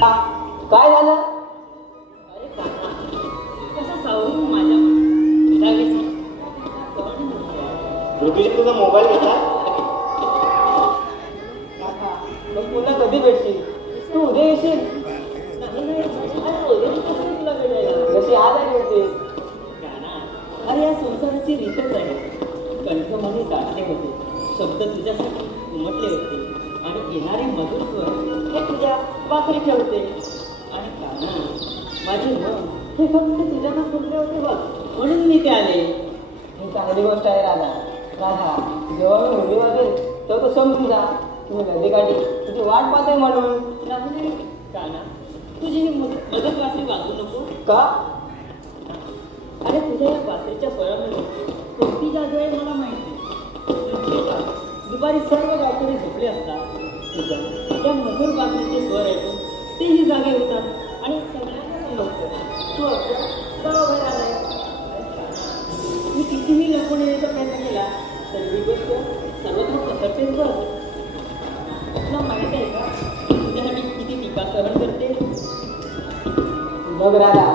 काय झालं? अरे काका, कसं सावरून माझ्या विधानाची ऋतुजी तुझा मोबाईल घेतला? काका, मग पुन्हा कधी भेटशील? तू उद्या येशील? नाही तुला भेटायला जशी आज आली होतीस. अरे या संसाराची रीतच आहे. कंठमध्ये गाठले होते, शब्द तुझ्यासाठी उमटले होते आणि येणारे मधुर स्वर हे तुझ्या पाखरी ठेवते. आणि काना, माझे मन हे फक्त तुझ्याला फुटले होते बघ, म्हणून मी ते आले. ही चांगली गोष्ट आहे राधा. राधा, जेव्हा मी मुली वाजेल तेव्हा तू समजून जा की मी नदीकाठी तुझी वाट पाहते म्हणून. नाही काना, तुझी ही मदत वाचली वागू नको का? अरे तुझ्या या पात्रीच्या स्वरामध्ये कोणती जादू आहे मला माहिती. दुपारी सर्व गावकरी झोपले असतात, तुझ्या त्या मधुर पात्रीचे स्वर ऐकून तेही जागे होतात आणि सगळ्यांना समजतं तू आपल्या गावाबाहेर आलाय. मी कितीही लपून येण्याचा प्रयत्न केला तर ही गोष्ट सर्वत्र पसरतेच बघ. तुला माहिती आहे का तुझ्यासाठी किती टीका सहन करते. मग राधा,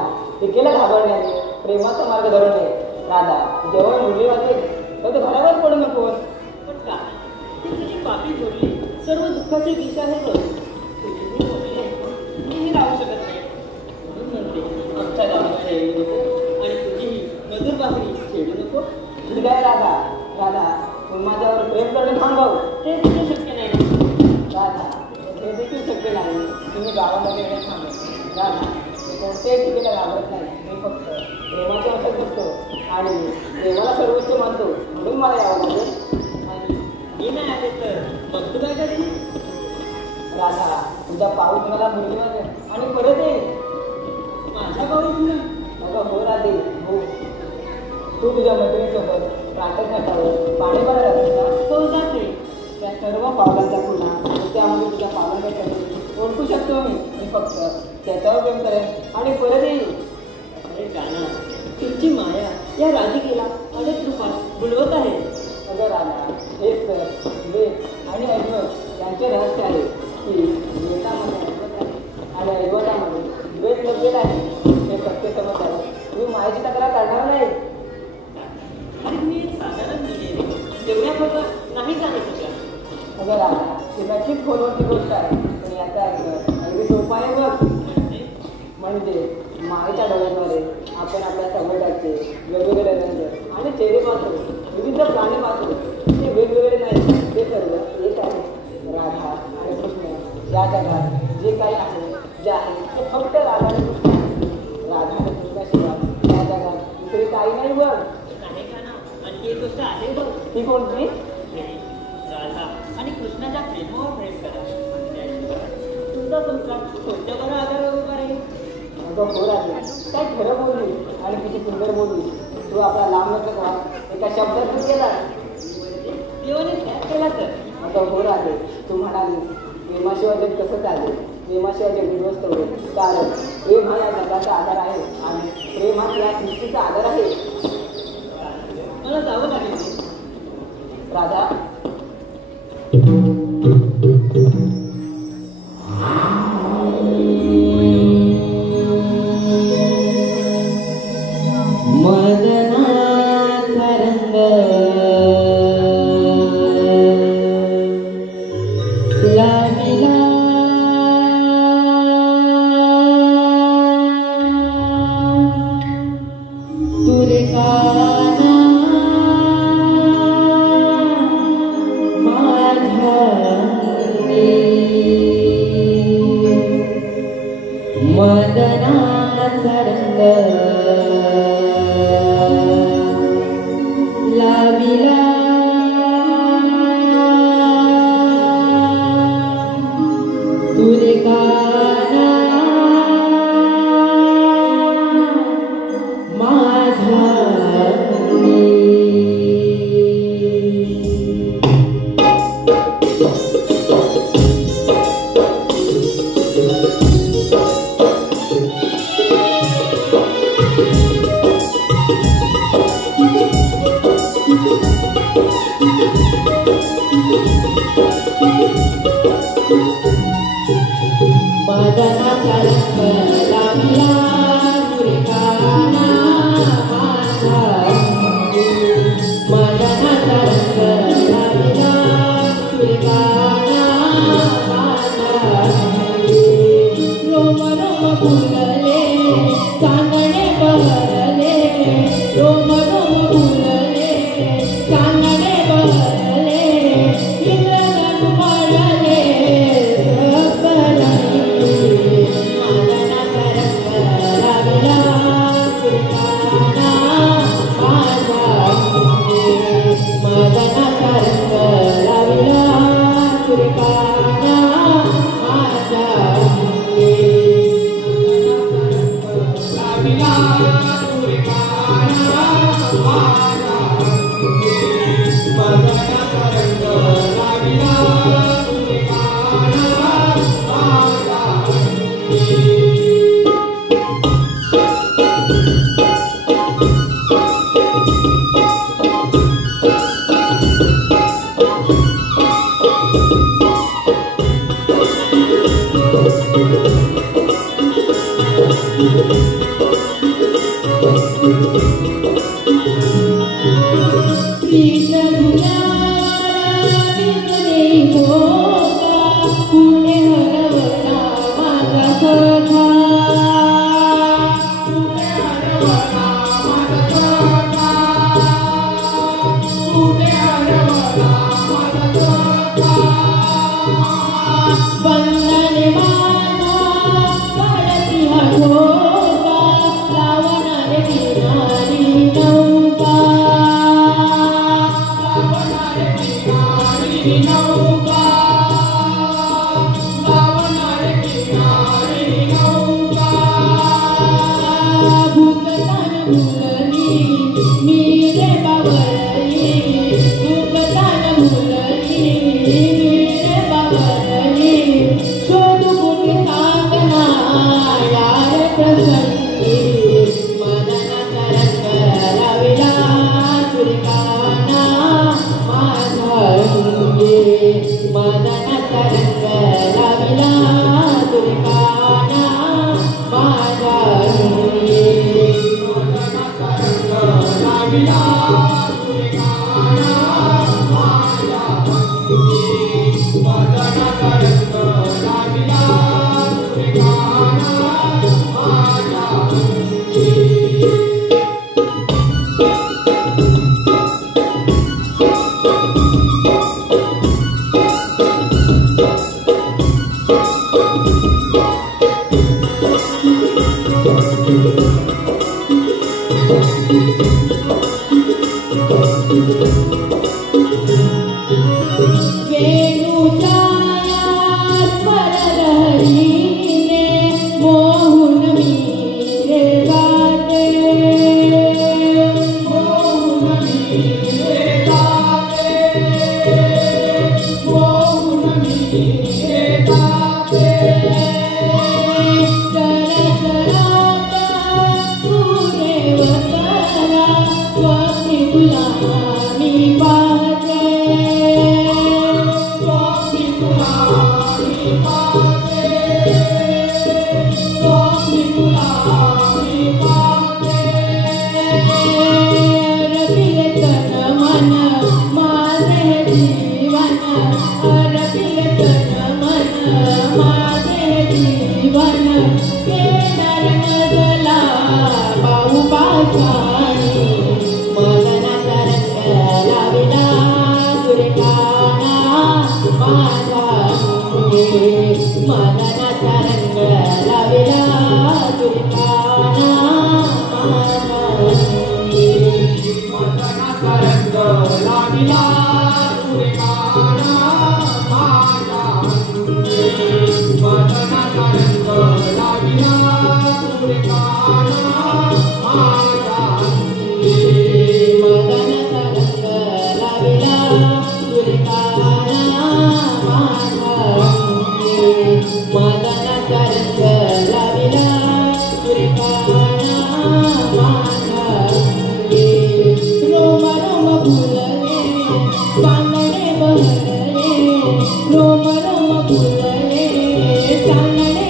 टीकेला घाबरण्याने प्रेमाचा मार्ग धरून नये. राधा, जेव्हा मुली वाजेल तेव्हा तू घरावर पडू नकोस. पण का ती तुझी पापी जोडली सर्व दुःखाची दिशा आहे बघ. तुझी बोलले मीही राहू शकत नाही, म्हणून म्हणते आमच्या गावाला येऊ नको आणि तुझीही मधुर पात्री छेडू नको. ठीक आहे राधा. राधा, तू माझ्यावर प्रेम करणे थांबव. ते देखील शक्य नाही. राधा, हे देखील शक्य नाही. तुम्ही गावामध्ये येणे थांबव. राधा, मी कोणत्याही टीकेला घाबरत नाही. मी फक्त प्रेमाच्या वशात बसतो आणि प्रेमाला सर्वोच्च मानतो, म्हणून मला यावं लागेल. आणि मी नाही आले तर मग तू काय करेल. राधा, तुझा पाऊस मला मुली वाजेल आणि परत येईल. माझ्या गावी तुला अगं हो राधे, हो. तू तुझ्या मैत्रिणीसोबत राखत घाटावर पाणी भरायला जातेस ना? हो जाते. त्या सर्व पावलांच्या पुन्हा त्यामध्ये तुझ्या पावलांच्या ओळखू शकतो मी फक्त त्याच्यावर प्रेम करेन आणि परत येईल. अरे काना, तुमची माया या राधिकेला अनेक रूपात बुलवत आहे. अगं राधा, हेच तर वेद आणि ऐवत यांचे रहस्य आहे की वेदामध्ये ऐवत आहे आणि ऐवतामध्ये वेद लपलेला आहे. हे सत्य समज आहे. तुम्ही मायेची तक्रार करणार नाही. अरे मी एक साधारण मुली तेवढ्या खोटं नाही जाणे तुझ्या. अगं राधा, ही नक्कीच खोलवरची गोष्ट आहे, पण याचा अर्थ अगदी सोपा आहे बघ. म्हणजे मायेच्या डोळ्यांद्वारे आपण आपल्या समाजाचे वेगवेगळे रंग आणि चेहरे पाहतो, विविध प्राणी पाहतो. ते वेगवेगळे नाही, ते सर्व एक आहे. राधा आणि कृष्ण या जगात जे काही आहे, जे आहे ते फक्त राधा आणि कृष्ण आहे. राधा आणि कृष्णाशिवाय या जगात दुसरे काही नाही बघ. आहे का ना, आणखी एक गोष्ट आहे बघ. ती कोणती? राधा आणि कृष्णाच्या प्रेमावर प्रेम करा. तुमचा संसार कोणत्या बरं आधारावर उभा राहील. अगं हो राधे, काय खरं बोलली आणि किती सुंदर बोलली. तू आपला लांब नका एका शब्दात केला. देवाने त्याग केला तर. अगं हो राधे, तू म्हणाली प्रेमाशिवाय जग कसं चालेल. प्रेमाशिवाय जग उद्ध्वस्त होईल. कारण प्रेम हा या जगाचा आधार आहे आणि प्रेम हा या सृष्टीचा आधार आहे. मला जावं लागेल. राधा, मदनाचा रंग लागला तुरे काना मदनाचा रंग लाविला सुरेखाना माझा मदनाचा रंग लाविला सुरेखाना माझा रोम रोम फुलले चांदणे बहरले रोम रोम फुलले चांदणे बहरले इंद्रधनु पडले मदनाचा रंग लाविला सुरेखाना माझा मदनाचा रंग लाविला सुरेखाना माझा रोम रोम फुलले चांदणे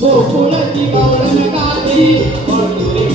गोकुळची गौरण गाते मधुरे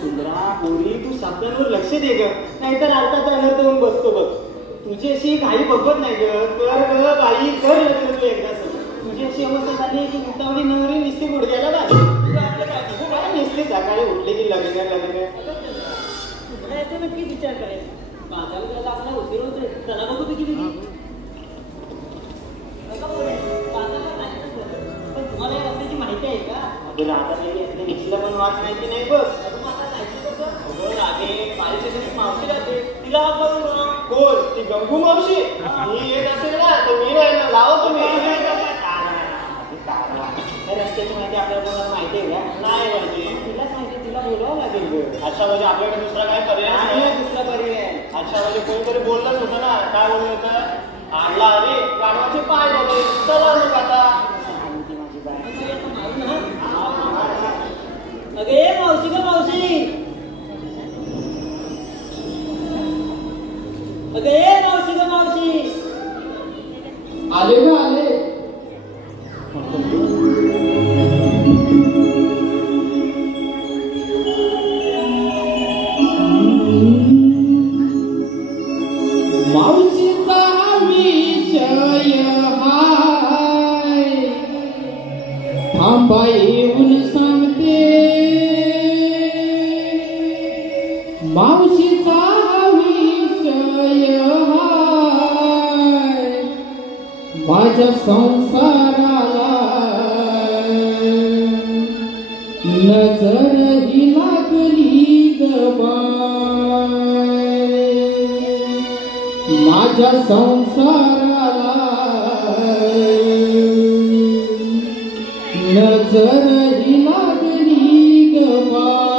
सुंदरा पोरी तू शब्दांवर लक्ष दे ग. नाहीतर आताच अनर्थ होऊन बसतो बघ. तुझी अशी काही बघत नाही ग. कर बाई कर लग्न तू एकदाच. तुझी अशी अवस्था झाली की मुक्तावली नवरी नुसती गुडघ्याला लागली. तुला आपलं काय नुसती सकाळी उठली की लग्न याचा नक्की विचार करायचा. बाजारात त्याला आपला उशीर होतोय. चला बघू तुझी किती पण तुम्हाला या रस्त्याची माहिती आहे का? अगं आता निघीला पण वाट माहिती नाही बघ. मावशी राहते तिला कोण ती गंगू मावशी. मी येत असेल ना तर मी नाही ना लावा तुम्ही. रस्त्याची माहिती आपल्याला कोणाला माहिती आहे का? नाही माहिती. तिलाच माहिती. तिला बोलावं लागेल. अच्छा म्हणजे आपल्याकडे दुसरा काय पर्याय नाही. दुसरा पर्याय. अच्छा म्हणजे कोणीतरी बोललंच होतं ना. काय बोललं होतं? आणला अरे गाडवाचे पाय झाले. चला मग आता माझी बाय. अगे मावशी ग मावशी. अगे मावशी ग मावशी. आले ग आले. मावशीचा विषय हाय थांबा येऊन सांगते. मावशीचा विषय हाय माझ्या संसाराला नजर ही लागली ग बाय. माझ्या संसाराला नजर ही लागली ग बाय.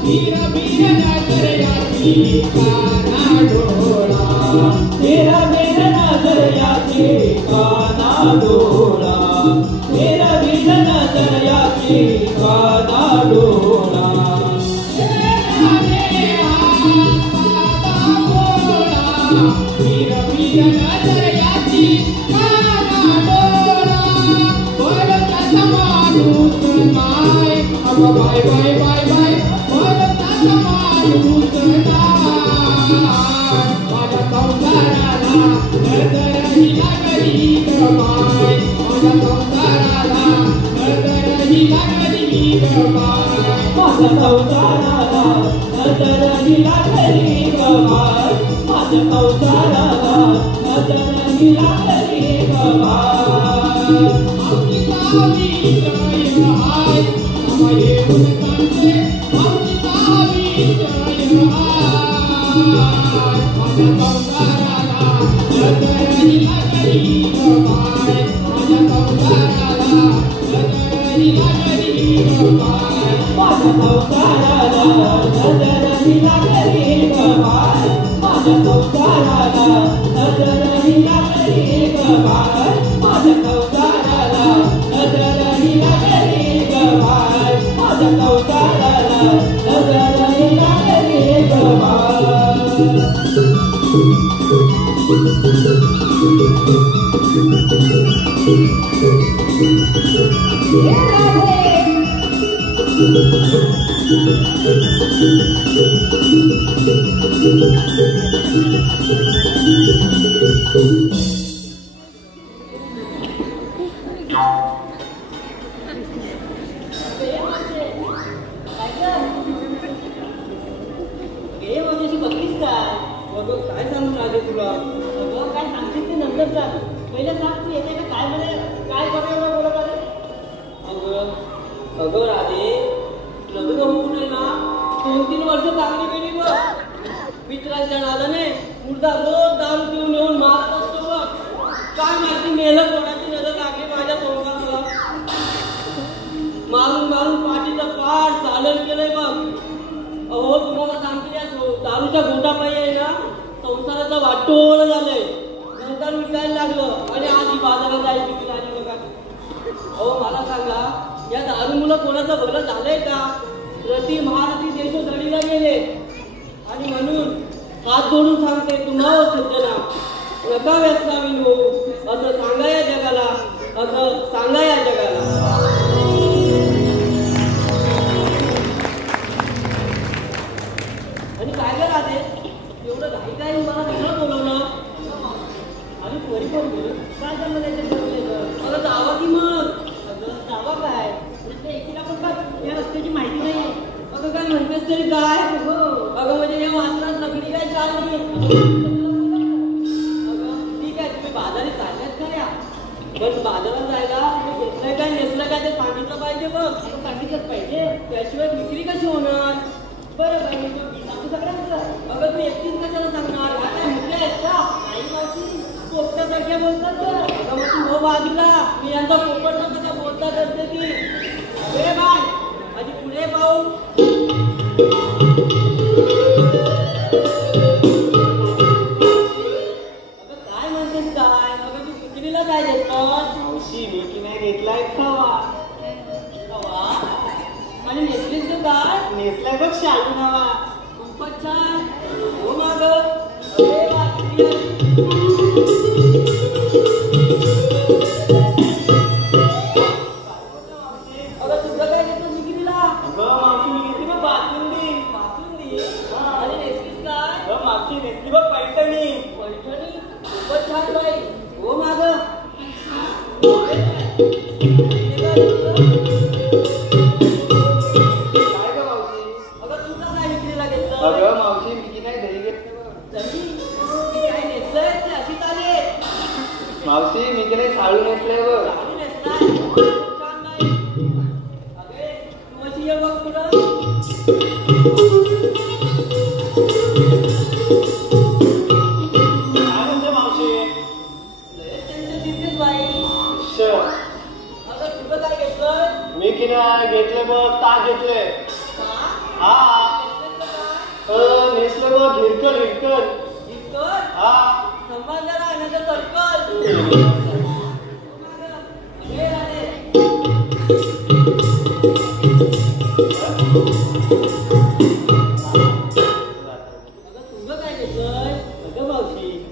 Mira, mira,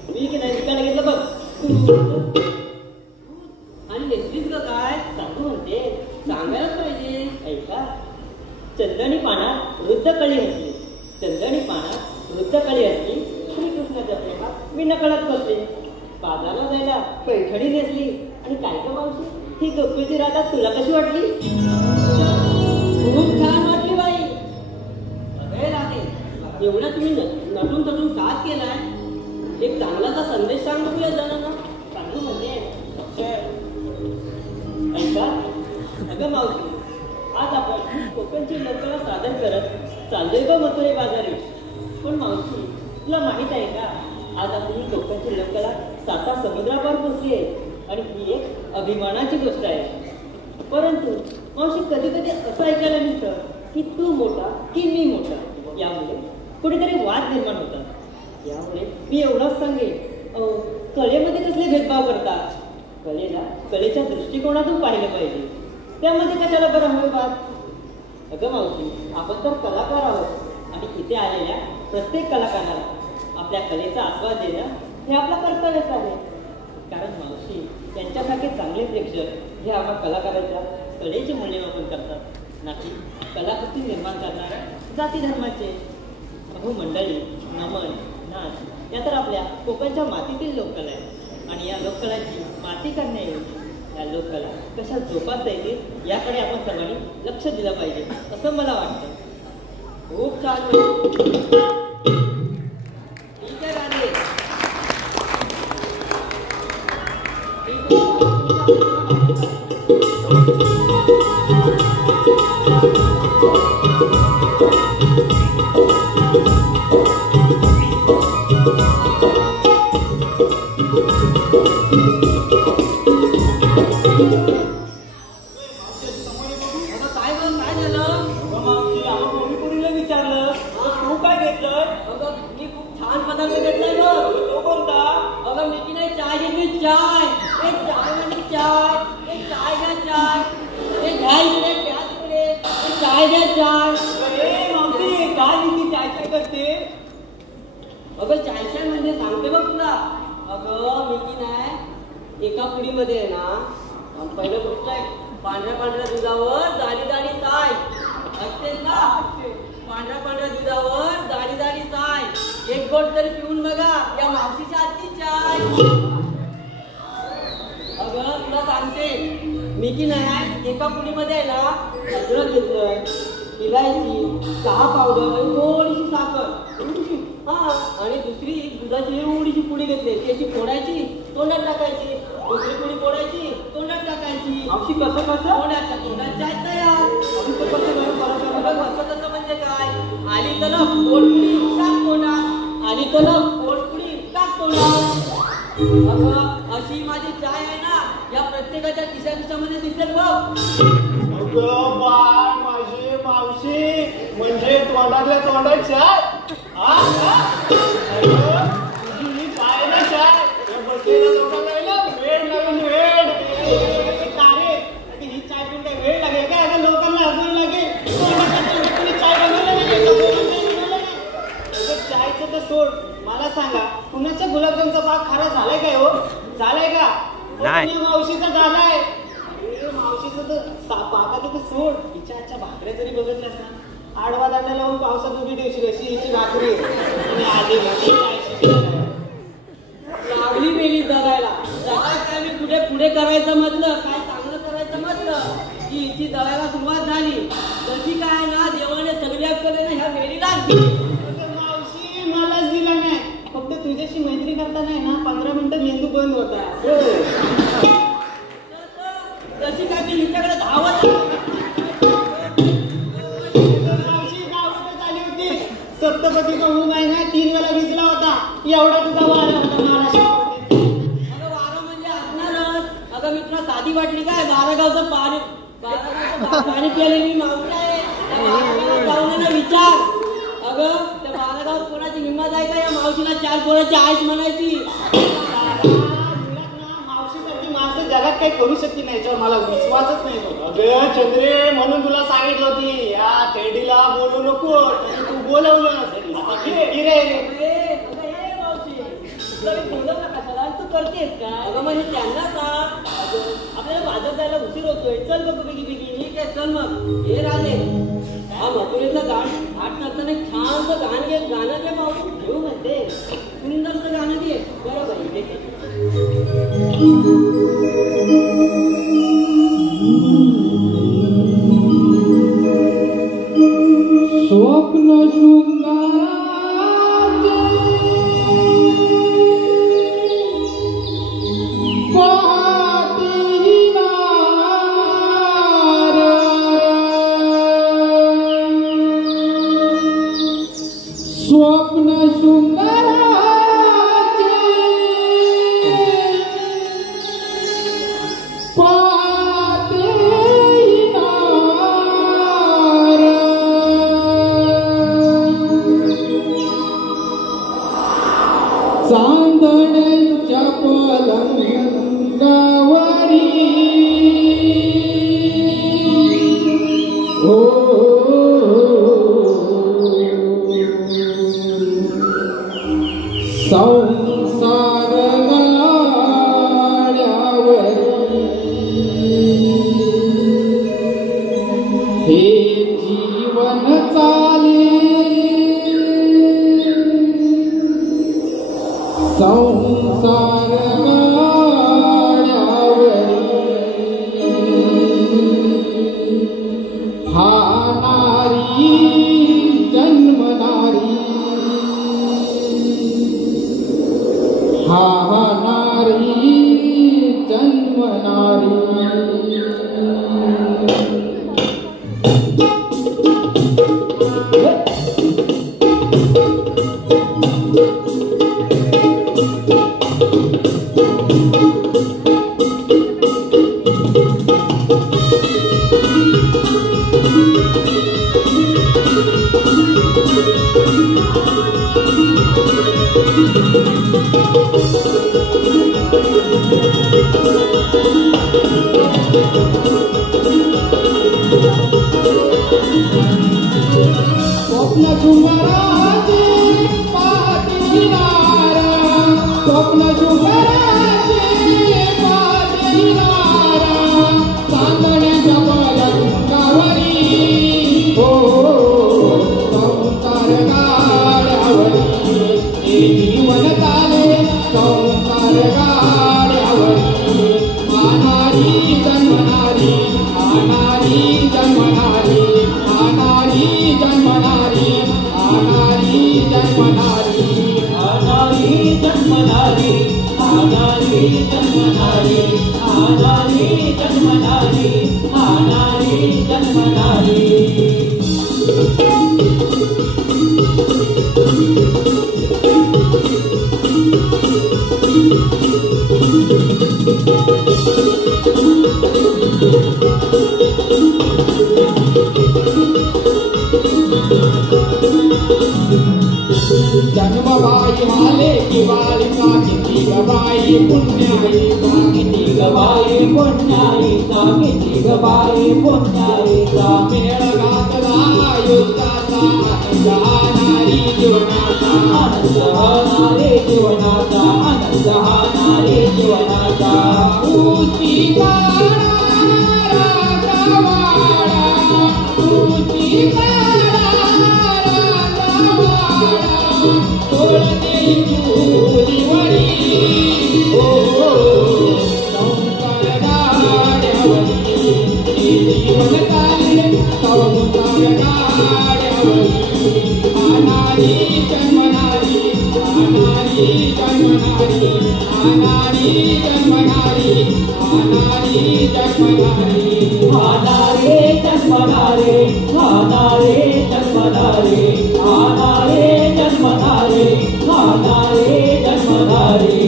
मी की नाही घेतलं बघ चंदणी पानात वृद्ध कळी असली. चंदणी पानात वृद्ध कळी असली. श्रीकृष्णाच्या प्रेमात मी नकळत बसले. बाजारला जायला पैठणी नेसली. आणि काय का मावशी, ही गप्पीची राधा तुला कशी वाटली? खूप छान वाटली बाई. अरे राधे, एवढा तुम्ही नटून तटून साथ केलाय. एक चांगलाचा संदेश सांग बघूया जणांना. सांगू म्हणजे ऐका. अगं मावशी, आज आपण कोकणची लोककला सादर करत चाललोय ग मथुरे बाजारी. पण मावशी, तुला माहित आहे का, आज आपली ही कोकणची लोककला 7 समुद्रापार पोचली आहे. आणि ही एक अभिमानाची गोष्ट आहे. परंतु मावशी, कधी कधी असं ऐकायला मिळतं की तू मोठा की मी मोठा, यामुळे कुठेतरी वाद निर्माण होतात. यामुळे मी एवढंच सांगेन, कलेमध्ये कसले भेदभाव करतात. कलेला कलेच्या दृष्टिकोनातून पाहिलं पाहिजे. त्यामध्ये कशाला बरं हवे वाद. अगं मावशी, आपण तर कलाकार आहोत आणि इथे आलेल्या प्रत्येक कलाकाराला आपल्या कलेचा आस्वाद देणं हे आपलं कर्तव्यच आहे. कारण मावशी, त्यांच्यासारखे चांगले प्रेक्षक हे आम्हा कलाकाराच्या कलेचे मूल्यमापन करतात, ना की कलाकृती निर्माण करणाऱ्या जाती धर्माचे. अहो मंडळी, नमन, नाच या तर आपल्या कोकणच्या मातीतील लोककला आहे. आणि या लोककलांची माती करण्याऐवजी या लोककला कशा जोपासता येतील याकडे आपण सर्वांनी लक्ष दिलं पाहिजे, असं मला वाटतं. खूप छान. ठीक आहे राधे. अगं चाय म्हणजे सांगते बघ तुला. अगं मी की नाही, एका पुडीमध्ये आहे ना, पहिलं गोष्ट आहे, पांढऱ्या दुधावर जाडी साय असतेच ना. पांढऱ्या दुधावर जाडी साय. एक गोट तरी पिऊन बघा या मावशीच्या आजची चाय. अगं तुला सांगते, मी की नाही, एका पुडीमध्ये आहे ना, अद्रक घेतलं, इलायची, चहा पावडर आणि थोडीशी साखर, आणि दुसरी दुधाची एवढीशी पुडी घेतली. ती अशी फोडायची, तोंडात टाकायची. दुसरी पुडी फोडायची, तोंडात टाकायची. अशी कसं तोंडात चाय तयार. कसं म्हणजे काय, आली तर पोटपुडी टाक तोंडात, आली तर पोटपुडी टाक तोंडात. अगं अशी माझी चाय आहे ना, या प्रत्येकाच्या खिशामध्ये दिसेल बघ. माझी मावशी म्हणजे तोंडातल्या तोंडात चाय. तुझी चाय ना चाय, बसलेल्या लोकांना वेळ लागेल. वेळ ही चाय पिऊन काय वेळ लागेल काय? आता लोकांना हसून लागेल. चाय बनवलं चायचं तर सोड. मला सांगा, कुणाच्या गुलाबजामचा पाक खरा झालाय काय? हो झालाय का? मावशीचा झालाय. मावशीचं तर पाकाचं तर सोड. हिच्या आजच्या भाकऱ्या जरी बघितल्यास ना, आडवा दांडा लावून पावसात उभी ठेवशील अशी हिची भाकरी. आणि आधी लागली मेली दळायला. काय मी पुढे करायचं म्हटलं, काय चांगलं करायचं म्हटलं की हिची दळायला सुरुवात झाली. जशी काय ना, देवाने सगळ्या कलेने ह्या मेलीला मावशी मलाच दिला नाही. फक्त तुझ्याशी मैत्री करताना आहे ना, 15 मिनिटं मेंदू बंद होता. जशी काय मी हिच्याकडे धावत सप्तपतीचा ऊन आहे ना, 3 वेळा भिजला होता. एवढा तुझा वारा होता. अगं वारा म्हणजे असणारच. अगं मी तुला साधी वाटली काय? 12 गावचं पाणी पिलेली मावशी आहे. जाऊन ना विचार. अगं त्या 12 गाव कोणाची हिंमत आहे का या मावशीला 4 पोराची आईस म्हणायची? मावशीसारखी माणसं जगात काही करू शकते नाही, याच्यावर मला विश्वासच नाही. अगं चंद्रे, म्हणून तुला सांगितलं होती या थेडीला बोलू नको. तू बोलवलं तू करतेस का? अगं म्हणजे त्यांना सांग. आपल्याला बाजार जायला उशीर होतोय. चल बघ बेगी. ठीक आहे चल मग. हे राजे हा मथुरेचं गाण घाट करताना एक छानसं गाणं घे भाऊ. घेऊ म्हणते. सुंदरचं गाणं घे. बरोबर आहे. स्वप्न शृंगाराचे पाहतीनार स्वप्न शृंगाराचे चांदण्यांच्या पलंगावरी हो संसार गाड्यावरी हे जीवन चाले संसार गाड्यावरी हा नारी जन्मनारी हा नारी जन्मनारी स्वप्न शृंगाराचे पाहतीनार स्वप्न शृंगाराचे पाहतीनार चांदण्याच्या पलंगावरी हो संसार गाड्यावरी हे जीवन चाले संसार गाड्यावरी आनारी जन्मनारी आनारी जन्मनारी आनारी जन्मनारी आनारी जन्मनारी आनारी जन्मनारी आनारी जन्मनारी आनारी जन्मनारी आनारी जन्मनारी जन्मबाई माले की बालिका किती गबाई पुण्याई किती गबाई पुण्याई किती गबाई पुण्याई मेळ घातला युद्धाचा आनंद हा नारी जीवनाचा आनंद हा नारी जीवनाचा आनंद हा नारी जीवनाचा ऊती वाडा राजावाडा ऊती वाडा राजावाडा तोळते चुलीवरी हो संसार गाड्यावरी हे जीवन चाले संसार गाड्यावरी आनारी जन्मनारी आनारी जन्मनारी आनारी जन्मनारी आनारी जन्मनारी आनारे जन्मनारे आनारे जन्मनारे आनारे जन्मनारे आनारे जन्मनारे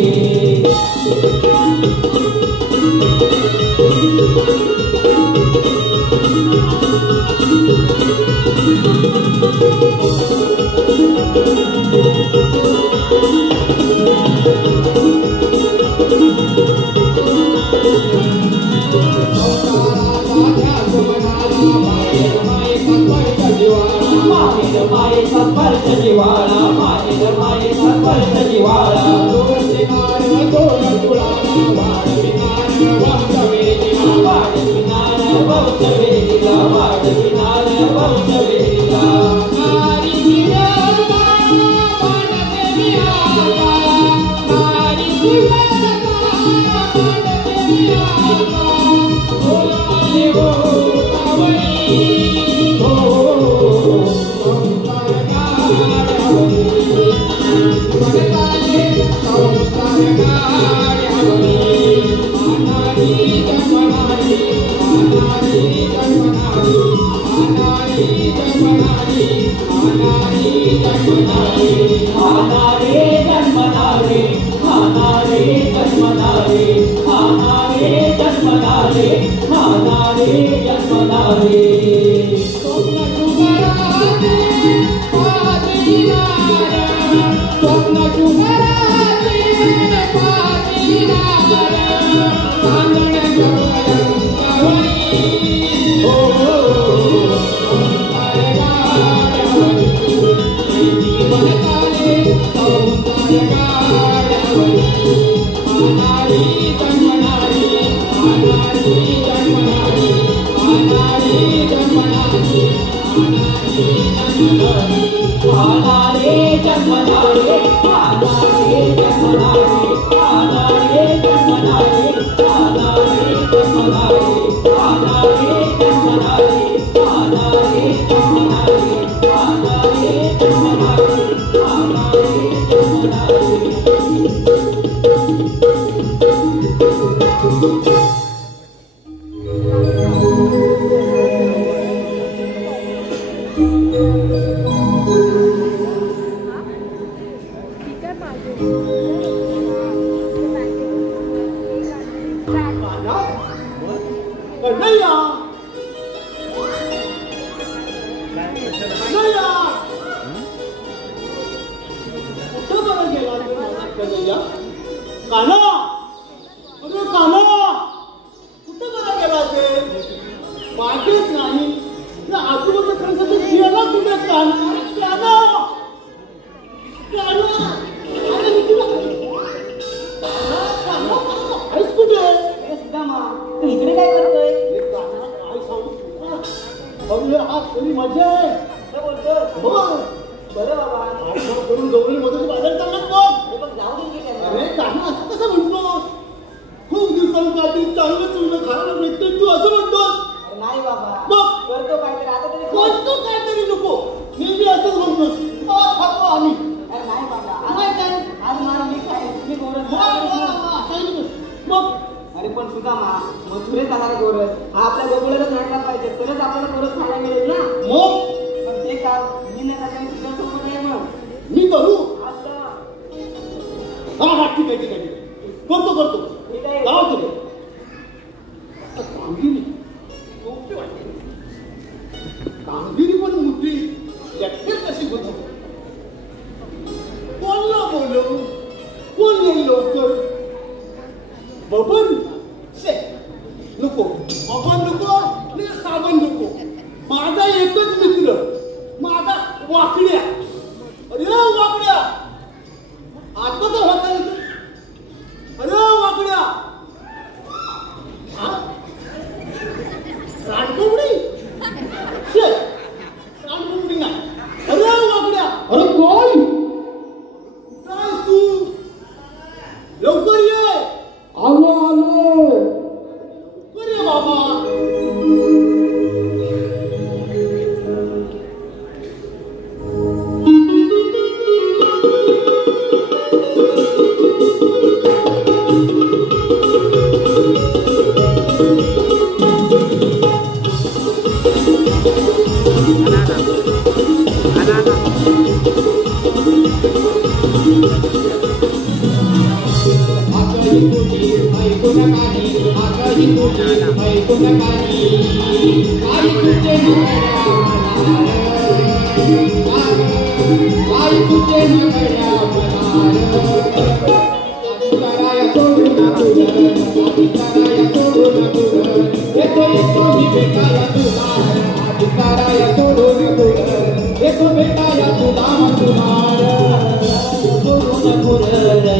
मायेचा स्पर्श जिवाळा मायेचा स्पर्श जिवाळा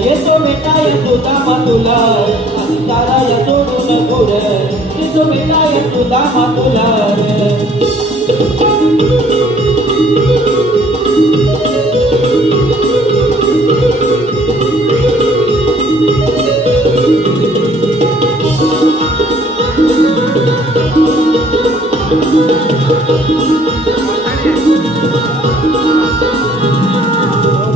ये तो बेटा सुदामा तुला आणि चाराया सोडून गोड तो भेटाय सुदामा तुला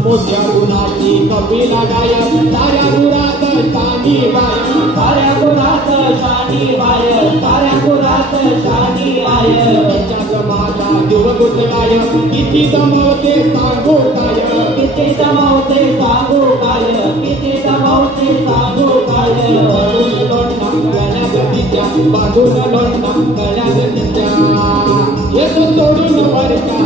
मोठ्या गुणाची कपिला गायक साऱ्या गुरात शानी बाय साऱ्या गुरात शानी बाय साऱ्या गुरात शानी आय त्याच्या माझा जीव गुटलाय किती दमवते सांगू काय किती दमवते सांगू काय किती दमवते सांगू काय बाजून लोणा गळ्यात तिच्या येतो सोडून वरच्या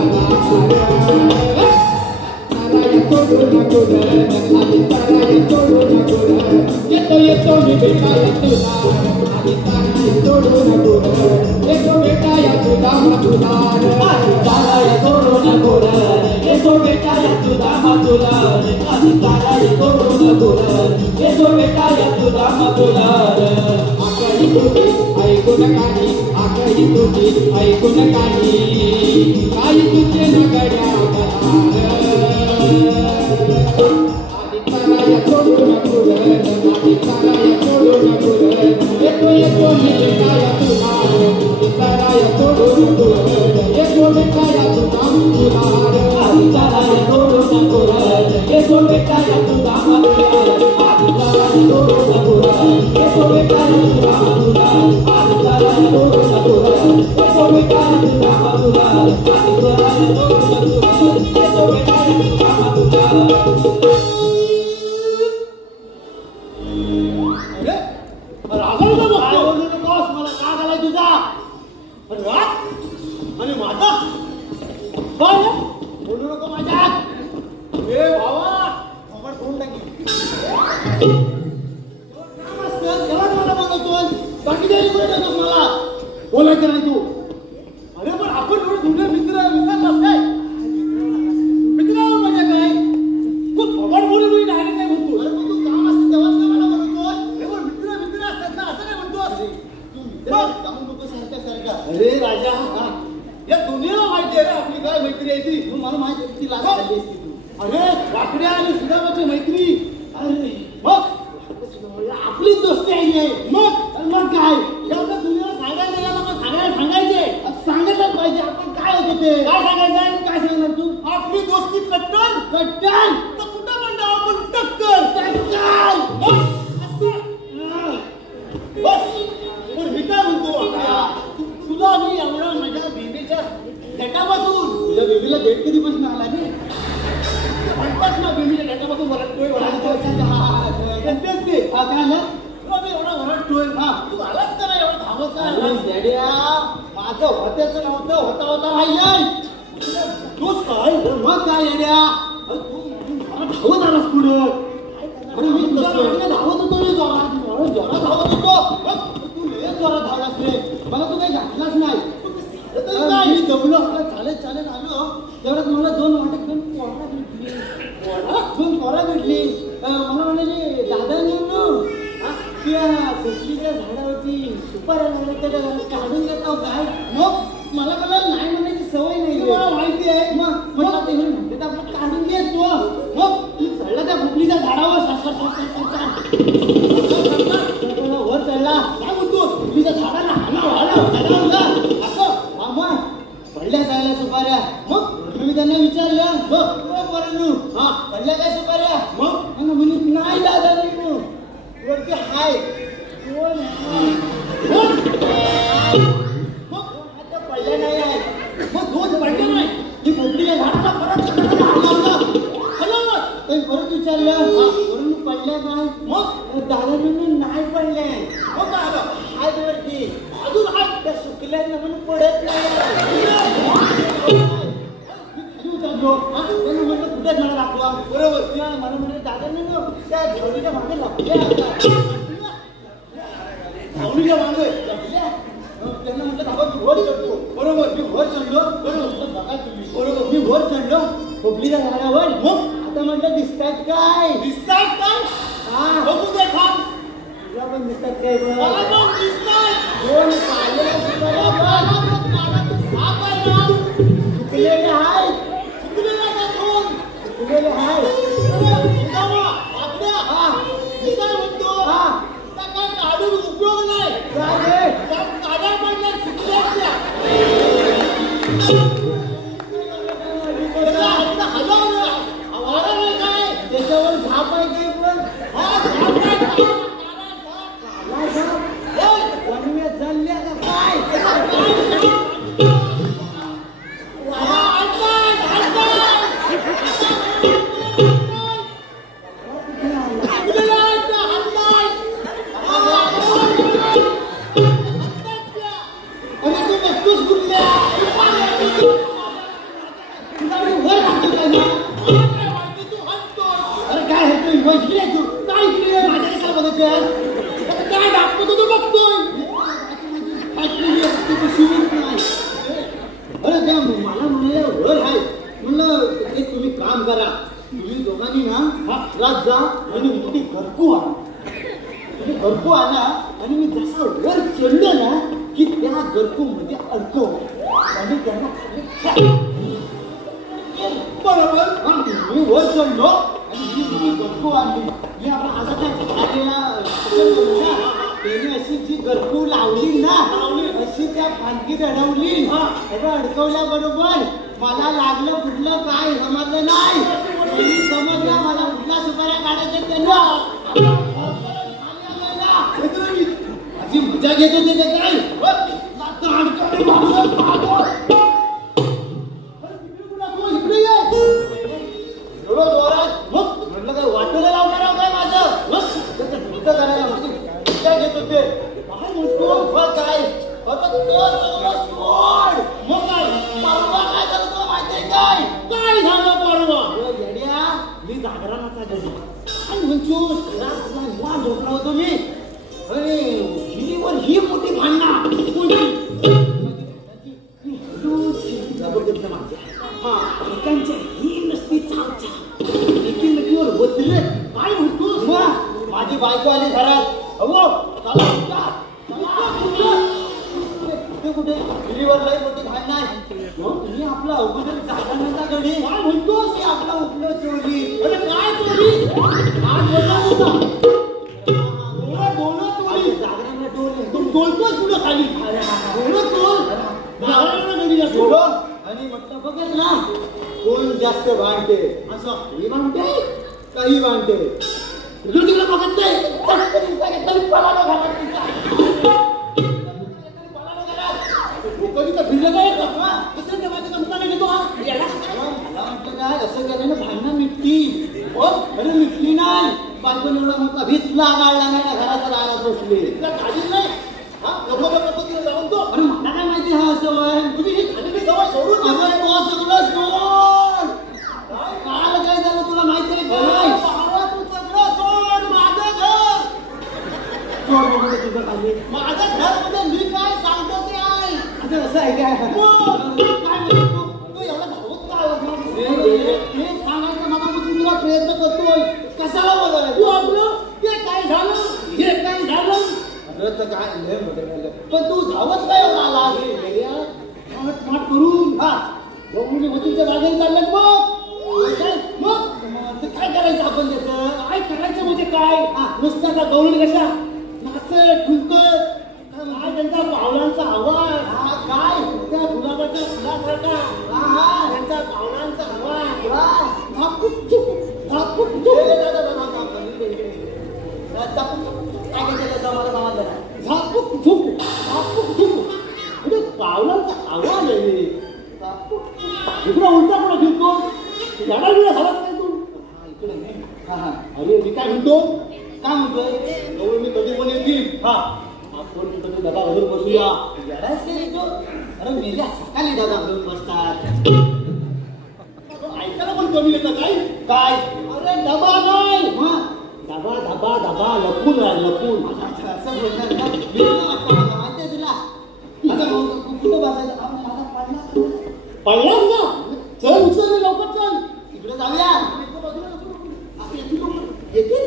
येतो मी भेटाय तुला आणि ताराय सोडून गोड येतो भेटाय तुला तुला ताराय सोडून गोड येतो भेटाय तुला तुला आणि ताराय सोडून गोड येतो भेटाय तुला तुला आकळी तुझी ऐकून काही आकळी तुझी ऐकून काही काही तुझे नगड्या ताराया सोडून गोड आणि ताराया सोडून गोड येतो येतो मी भेटाया तुला ताराया सोडून गोड येतो भेटाया तुला तुला आणि ताराया सोडून गोड येतो भेटाया तुला तुला आणि ताराया सोडून गोड येतो भेटाया तुला तुला आणि ताराया सोडून गोड येतो भेटाया तुला तुला आणि ताराया सोडून गोड येतो भेटाया तुला तुला आणि माझा बोलू नको माझ्या ए भावा खबर कोण टाकी मला मागवतो बाकी काही बोलतो मला बोलायचं नाही तू अरे पण आपण थोडं तुझे मित्र विसरलास काय मित्रावर माझ्या काय तू खबर बोलू नाही काय म्हणतो अरे तू काम असतं तेव्हाच मला म्हणतो अरे पण मित्र मित्र असतात ना असं काय म्हणतो जाऊन नको सारख्या अरे राजा या दुनियाला माहिती आहे रे आपली काय मैत्री आहे ती तू मला माहिती आहे ती लागली असती तू अरे वाकड्या आणि सुदामाची मैत्री अरे मग आपली दोस्ती आहे मग काय या आपल्या दुनियाला सांगायला गेला मग सांगायचे सांगायलाच पाहिजे आपण काय होते ते काय सांगायचं काय सांगणार तू आपली दोस्ती कट्टर तर कुठं म्हणतो आपण टक्कर बस पण मी काय म्हणतो तुला मी एवढा माझ्या बेबीच्या डेटापासून तुझ्या बेबीला डेट कधीपासून आला रे म्हणतात ना बेबीच्या डेटापासून वरटतोय तेच ते हा काय आलं तुला मी एवढा वरटतोय हा तू आलास का नाही एवढा धावत काय डॅडिया माझं होत्याचं नव्हतं होता राहिलं तूच काय मग काय डॅडिया तू धावत आलास पुढं अरे मी तुझ्या गाडीने धावत होतो रे जोरात धावत होतो तू लय जोरात धावलास रे मला तू काही घातलाच नाही मी दमलो आपला चालत आलो तेवढ्यात मला दोन कोरा भेटली मला म्हणाले दादा नेऊन त्या कुठलीच्या झाडावरती सुपाऱ्या लागल्या त्या काढून देतो काय मग मला नाही म्हणायची सवय नाही मला माहिती आहे मग ते म्हणते आपण काढून घे तू मग तू चढला त्या कुठलीच्या झाडावर वर चढला काय म्हणतो कुठलीच्या झाडाला असं मग पडल्या जायला सुपाऱ्या मग मी त्यांना विचारलं बघ हा पडल्या काय सुपाऱ्या मग म्हणे नाही दादा नाही वरती हाय आता पडल्या नाही आहे मग दोन पडले नाही ती पोपडीच्या झाडाला परत विचारलं वरून पडल्या काय मग दादा म्हणून नाही पडले मग हाय वरती अजून हाय त्या सुकल्या म्हणून पडत नाही त्यांना म्हटलं कुठे मला दाखवा बरोबर मला म्हणे दादा त्या झवडीच्या मागे लागल्या धावणीच्या मागे त्यांना म्हटलं दाबा तू वर चढतो बरोबर मी वर चढलो बरोबर बघा तुम्ही बरोबर मी वर चढलो खोपलीच्या झाडावर मग आता म्हटलं दिसतात काय बघू दे थांब. तुला पण दिसतात काय बघ. मला पण दिसतात. दोन काळे सुकलेले हाय. सुकलेले का दोन? सुकलेले हाय. मी काय म्हणतो त्या काय काढून उपयोग नाही. त्या काढ्या पडल्या सुकल्याच्या. त्याच्यावर झाप आहे काय पण वनव्या चालल्या का काय काय दाखवतो तू बघतोय. अरे त्या मला म्हणाले वर आहे म्हणलं एक तुम्ही काम करा. तुम्ही दोघांनी ना रात जा आणि मोठी घरकू आणा. घरकू आणा आणि मी जसा वर चढलो ना की त्या घरकू मध्ये अडकव आणि त्यांना बरोबर मी वर चढलो आणि मी घरकू आणली. मी आपला हाताच्या झाडाला त्याने अशी जी घरकू लावली ना अशी त्या फांदीत अडवली. अडकवल्याबरोबर मला लागलं कुठलं काय समजलं नाही. समजलं मला कुठल्या सुपाऱ्या काढायच्या त्यांना माझी मजा घेत होते ते काय इकडे ये मग म्हटलं काय वाटोला लावणार काय माझं त्याचं ढुलकं करायला माझी मजा घेत होते. काय म्हणतो काय आता मग काय परवा काय झालं तुला माहितीये काय काय झालं परवा येड्या मी जागरणाचा गडी काय म्हणतो निवांत झोपला होतो मी अरे हिरीवर ही मोठी भांडणा जबरदस्त माझ्या हा एकांच्या ही नसती चावच्या एकीमेकीवर बदले काय म्हणतोस माझी बायको आली घरात. अहो चला कुठे हिरीवर लई मोठी भांडण आहे. मग तुम्ही आपला अगोदर जागरणाचा गडी काय म्हणतोस की आपला उपलं चोरी. अरे काय चोरी काय बोलला होता डोळं चोरी जागरणाला डोळे तू डोलतोस कुठं खाली डोळं चोर जागरणाला गडी डोळं आणि म्हटलं बघेल ना कोण जास्त भांडते असं ही भांडते काही भांडते तिला बघत नाही पळाला घाला भिडलं काय कसं माझ्या मुलाने घेतो हा मला म्हटलं काय असं केल्यानं भांडणं मिटती. अरे मिटली नाही बायकोन एवढा मोठा भिजला गाळला नाही घराच्या दारात बसले खाली नाही जाऊन तो. अरे मला काय माहिती हा सवय तुम्ही ही खाली सवय सोडून सगळं सोड काल काय झालं तुला माहिती आहे काय तू सगळं सोड माझं घर सोड तुझं खाली माझं घर म्हणजे मी काय सांगतो ते आहे. असं आहे काय काय म्हणतो तू एवढा धावत काय हे सांगायचं मगापासून तुला प्रयत्न करतोय कशाला बोलाय तू आपलं ते काय झालं हे काय झालं अरे तर काय लय मोठं झालं पण तू धावत काय आला माठ करून हा मुली होतीच्या जागेवर चालल्यात मग काय करायचं आपण त्याचं काय करायचं म्हणजे काय नुसता का गवळणी कशा नाचत खुलतत काय त्यांचा पावलांचा आवाज हा काय त्या गुलाबाच्या फुलासारखा हा त्यांचा पावलांचा आवाज झापूक झुक झापूक झुक काय त्याचा मला समजलं नाही झापूक झुक म्हणजे पावलांचा आवाज आहे. इकडे उलटा पुढे फिरतो झाडा बिडा झालाच काय तू इकडे नाही अरे मी काय म्हणतो काय म्हणतोय मी कधी पण येतील हा आपण कधी डबा घालून बसूया येडाच केली तो. अरे मेल्या सकाळी डबा घालून बसतात ऐकायला पण कमी येतं काय काय अरे डबा नाही डबा डबा डबा लपून लपून असं बोलणार ना माहितीये तुला आता कुठं बसायचं पडला ना चल उचल लवकर चल इकडे जाऊया येतील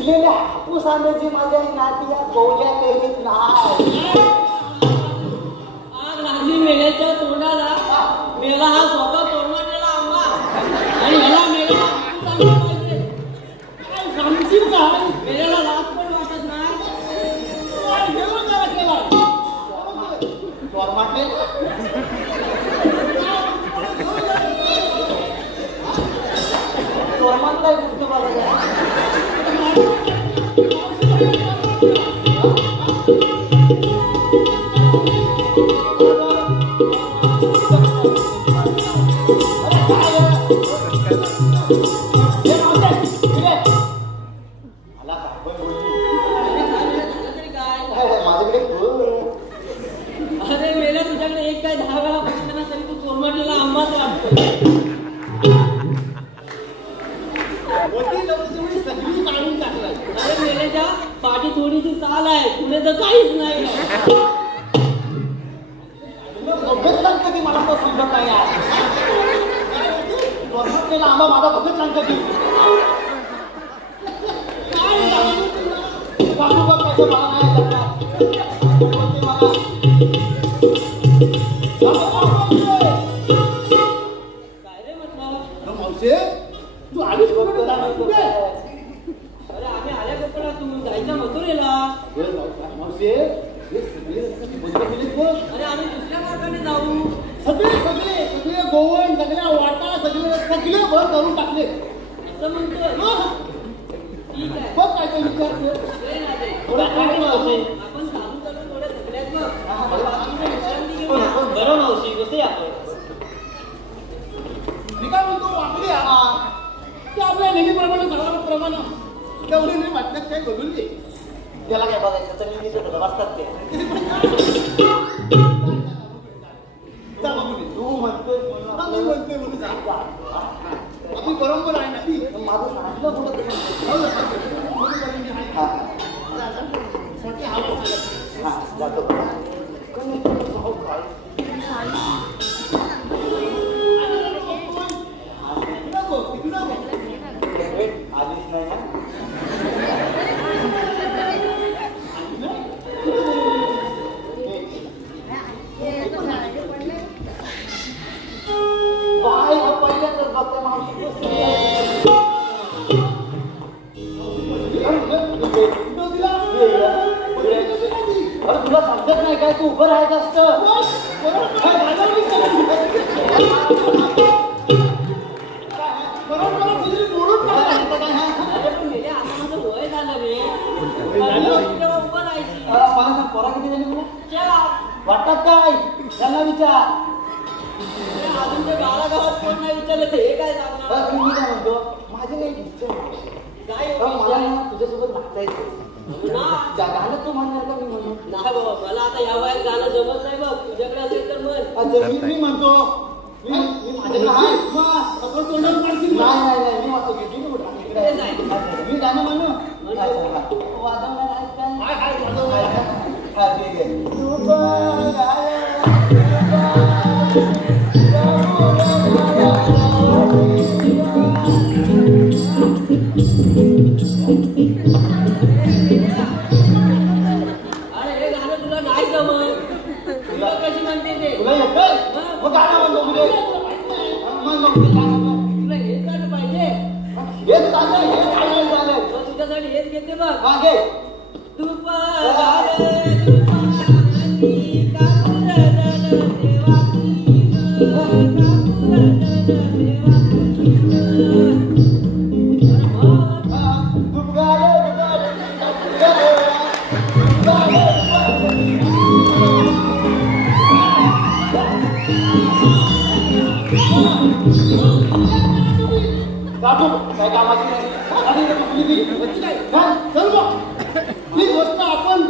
पिकलेल्या हापूस आंब्याची माझ्या नाती या गवल्या पेरीत नाही. आग लागली मेल्याच्या तोंडाला. मेला हा स्वतः तोडमडलेला आंबा आणि ह्याला मेलेला हापूस आंबा पाहिजे. काय सांगशील काय? मेल्याला लाज पण वाटत नाही. काय जेवण करा केला चोरमाटे चोरमाट काय गोष्ट बघा. अरे मेल्या तुझ्याकडे एक काय 10 वेळा बघितलं तरी तू चोरमटलेला आंबाच वाटतो. सगळी काढून टाकलाय. अरे मेल्याच्या पाठी थोडीशी साल आहे, पुढे तर काहीच नाही. कधी मला तो समजत नाही. चोरमटलेला आंबा माझा बघत नाही कधी. बाबू बघ कसं मला नाही करणार. काय रे म्हटलं? मावशे तू आलीच कुठे जाणार? अरे आम्ही आल्या कपडा तू जायच्या मथुरेला. मावशे अरे आम्ही दुसऱ्या मार्गाने जाऊ. सगळे सगळे सगळे गोवण सगळ्या वाटा सगळे सगळे वर करून टाकले. असं म्हणतोय. ठीक आहे. बघ काय काय विचारतो. थोडा काय मावशी आपण चालू थोड्या सगळ्यात विश्रांती घेऊया. बरं मावशी कसे आपण मी काय म्हणतो वापरी ते आपल्या नेहमीप्रमाणे सगळ्याप्रमाणे तेवढे नाही वाटण्यात काय बदलून घे. त्याला काय बघायचं तर मी वाचतात ते तू म्हणतोय मी म्हणतोय म्हणून आपली बरोबर आहे ना ती. माझं सांगितलं कुठं जातो आधीच नाही ना. बाय पहिल्या तर बघते मावशी अरे तुला समजत नाही काय? तू उभं राहायचं असतं. वय झालं रे. उभं राहायची. मला पोरा किती झाली तुला वाटतात काय? त्यांना विचार. अजून ते गावागावात कोण नाही विचारलं तर हे काय सांगणार? मी काय म्हणतो माझी नाही इच्छा काय मला ना तुझ्यासोबत नाचता येते. गाणं तू म्हणणार का मी म्हणू? नाही बाबा मला आता या वयात गाणं जमत नाही बघ. तुझ्याकडे असेल तर म्हण. मी म्हणतो मी माझ्याकडे आहे. नाही नाही मी वाचतो मी गाणं म्हणू वाजवणार आहेत का? ठीक आहे. अरे हे गाणं तुला नाही जमत. तुला कशी म्हणते ते? तुला येतं? मग गाणं म्हणतो तुला. तुला हेच गाणं पाहिजे. हेच चाललंय हेच चाललंय. मग तुझ्यासाठी हेच घेते बघ. मागे काय कामाची ही गोष्ट आपण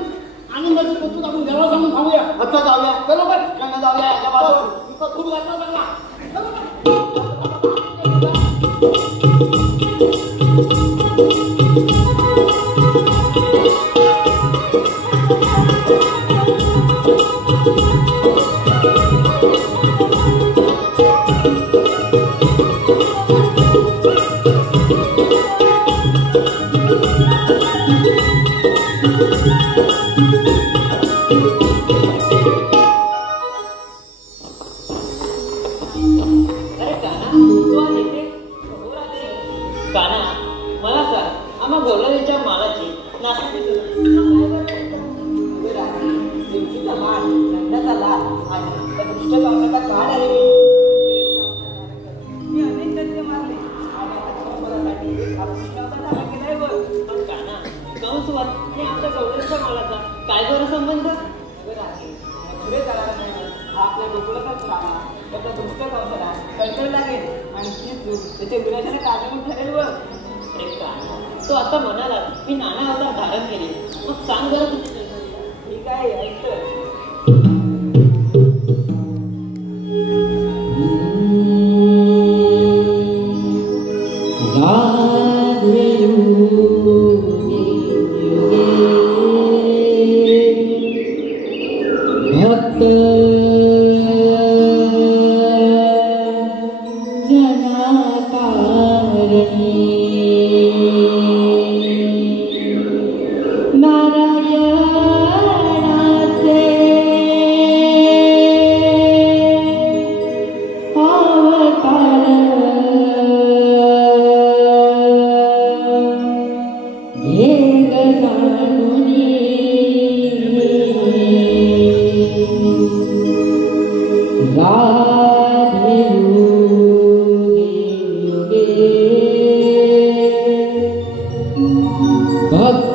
आनंदाची गोष्ट आपण देवाला सांगून थांबूया. अच्छा जाऊया. चलो पण इकडनं जाऊया. याच्या बाजूला खूप लागला लागला. अरे काना, तू आज इथे समोर आले. काना, मला सांग, आम्हा गोलारीच्या मालाची नाशिक देवकीचा मान, नंदाचा लाल आणि त्या दुष्ट पावसाचा काळ आले. मी अनेक दत्ते मारले आणि आता कंसासाठी हा कृष्णाचा धागा केलाय बघ. पण काना, कंसवत आणि आमच्या गौरीच्या मालाचा काय बरं संबंध? अगं राही, पुढे चालायला नाही. हा आपल्या गोकुळाचाच राहणार. त्याचा दुष्ट कंसाला कळकळ लागेल आणि ती चूक त्याच्या विनाशाने कारणीभूत ठरेल बघ. अरे काना, तो आता म्हणाला मी नाना अवतार धारण केले. मग सांग बरं तुझी कल्पना. ठीक आहे, ऐकतं. भक्त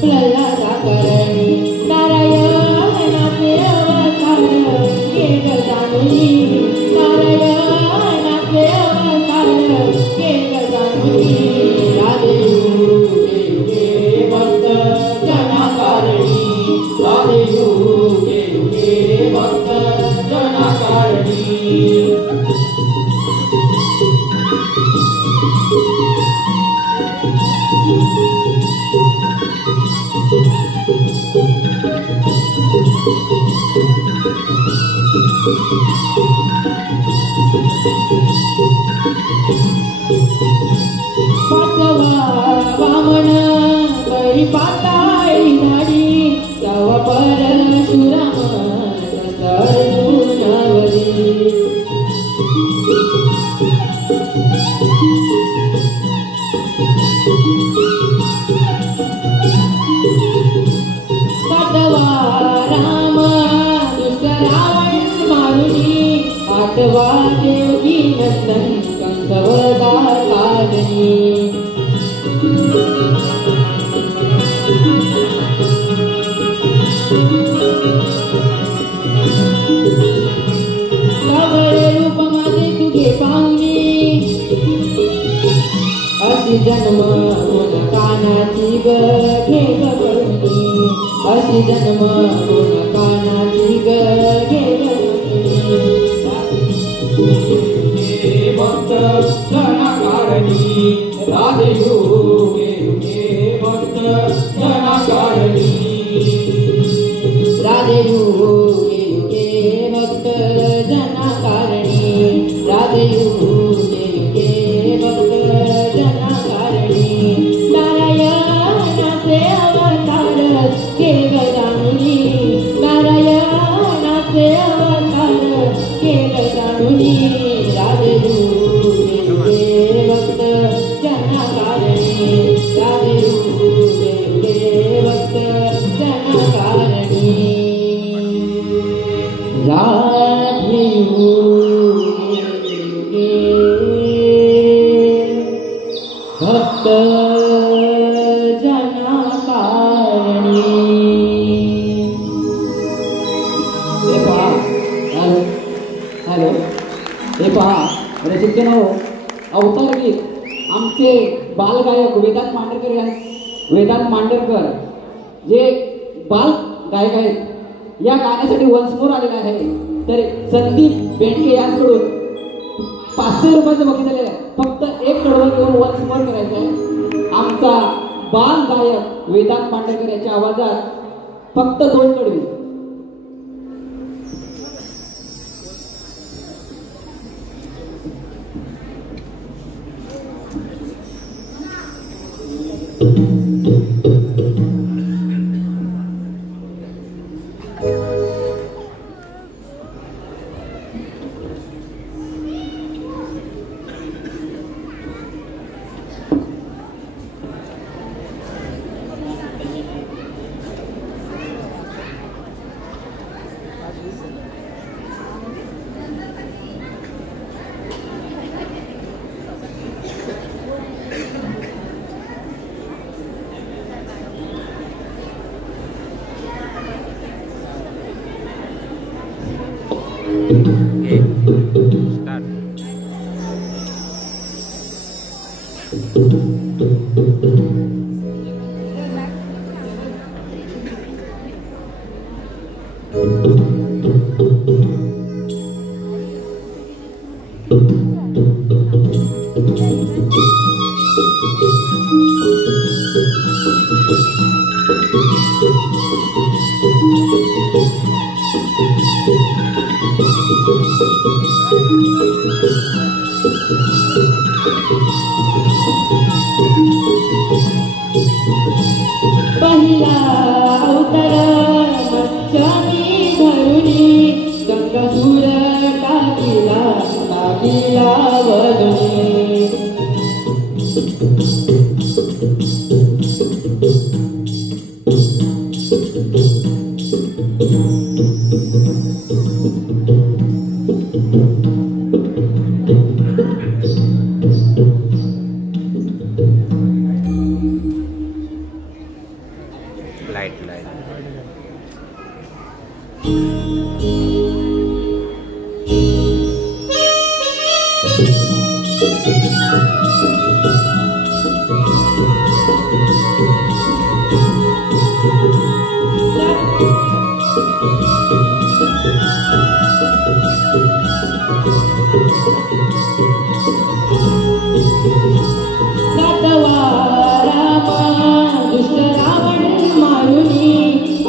प्रल्हादा करणी पाचवा वामन बळी पाताळी झाडी सवा परशुराम सतर्जुनवरी सातवा राम दुष्ट रावण मारुनी आठवा देवकी नंदन कंसवदा काजनी सगळे रूप माझे तुझे पाहुणे अशी जन्म गुण कानाची ग घे ग करुणी अशी जन्म गुण कानाची ग घे ग भक्त जनाकारणी राधे युगे युगे भक्त जनाकारणी राधे युगे युगे भक्त जनाकारणी राधे युगे युगे भक्त जनाकारणी नारायणाचे अवतार केव जाणुनी नारायणाचे अवतार केव जाणुनी राधे युगे युगे भक्त जनाकारणी राधे युगे युगे भक्त जनाकारणी राधे युगे युगे भक्त जनाकारणी हे पहा हॅलो हे पहा रसिकजन हो अवतार गीत आमचे बालगायक वेदांत मांडरकर जे बाल गायक आहेत या गाण्यासाठी वन्स मोर आलेला आहे तर संदीप बेंडके यांकडून 500 रुपयाचं बक्षीस झालेलं आहे फक्त एक कडवं घेऊन वन्स मोर करायचं आहे आमचा बाल गायक वेदांत मांडरकर याच्या आवाजात फक्त 2 कडवी पहिला अवतार मच्छानी धरुणी गंगासूर टाकीला वदनी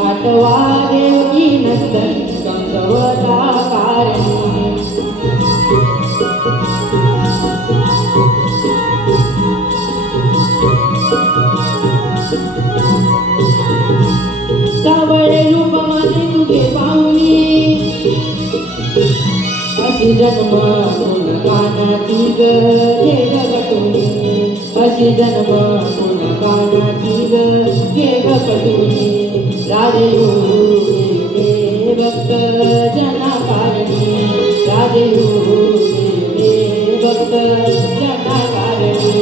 आठवा देवकी नंदन कंसवदा सावळे रूप माझे तुझे पाहुनी अशी जन्म पुन्हा कानाची ग घे ग पटुनी अशी जन्म पुन्हा कानाची ग घे ग पटुनी राधे हे भक्त जनाकारणी राधे हे भक्त जनाकारणी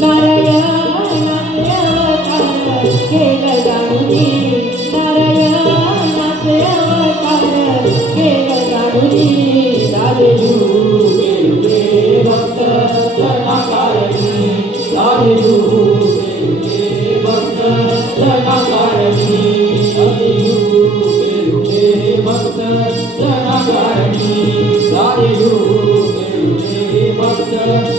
नारायणाचे अवतार केलं जाणुनी नारायणाचे अवतार केलं जाणुनी राधे हे भक्त जनाकारणी राधे हे भक्त जनाकारणी राधे हे भक्त जनाकारणी राधे हे भक्त